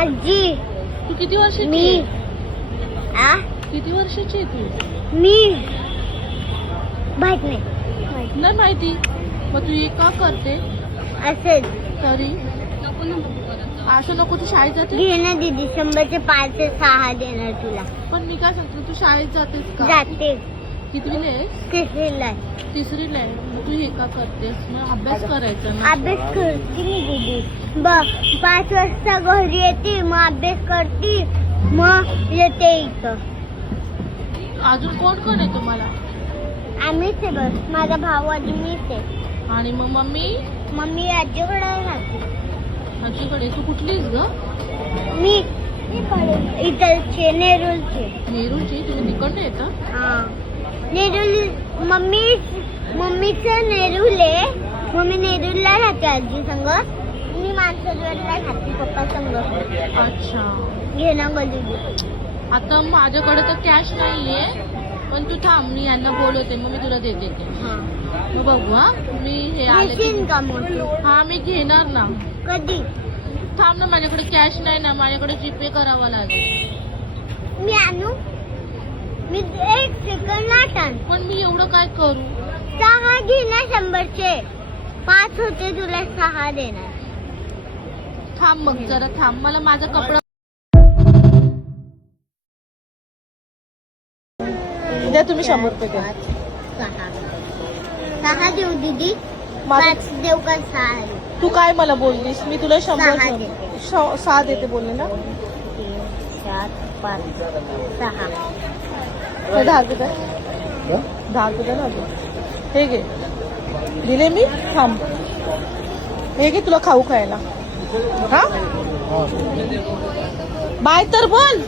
आजी तू किती वर्षाची मी आहे? आ किती वर्षाची आहे तू? मी माहित नाही नाही माहिती. मग तू हे का करते असेल तरी? असं नको. तू शाळेत जाते? घे ना दीदी 100चे 5 ते 6 देणार तुला. पण मी काय सांगतो, तू शाळेत जातेस का? जाते कितवीला आहे? तिसरीला. तिसरीला आहे. मग तू हे का करतेस? मग अभ्यास करायचा ना. अभ्यास करते मी दीदी. 5 वाजता घरी येते, मग अभ्यास करते, मग येते इथं. अजून कोण कोण आहे तुम्हाला? आम्हीच आहे बस. माझा भाऊ अजून मीच आहे. आणि मग मम्मी? मम्मी आजीकडे राहते. आजीकडे. तू कुठलीस ग? मी इथलचे नेरूलचे. नेरूळची? तुम्ही तिकडनं येता? हा नेरूल. मम्मीचं नेरूल आहे. मम्मी नेरूलला राहते आजी संग. मी माणसाजवळला राहते पप्पा संग. अच्छा. घे ना गली. आता माझ्याकडे तर कॅश नाहीये, पण तू थांब, मी यांना बोलवते, मग मी तुला देते ते. हा मग बघू. हा मी हे आले घेशील की- का मग तू? हा मी घेणार ना. कधी? थांब ना, माझ्याकडे कॅश नाही ना, माझ्याकडे जीपे करावा लागेल. मी आणू? मी 1 सेकंड नाट आण. पण मी एवढं काय करू? 6 घे ना 100चे 5 होते, तुला 6 देणार. थांब मग जरा थांब, मला माझा कपडा द्या. तुम्ही 100 रुपये द्या. 6 देऊ दीदी? माझं- 5 देऊ का 6? तू काय मला बोललीस? मी तुला 100 6 6 देते बोलले ना. 3 4 5 6. हे 10 रुपये द्या. 10 रुपये द्या ना अजून. हे घे, दिले मी. थांब, हे घे तुला खाऊ खायला. हा बाय तर बोल.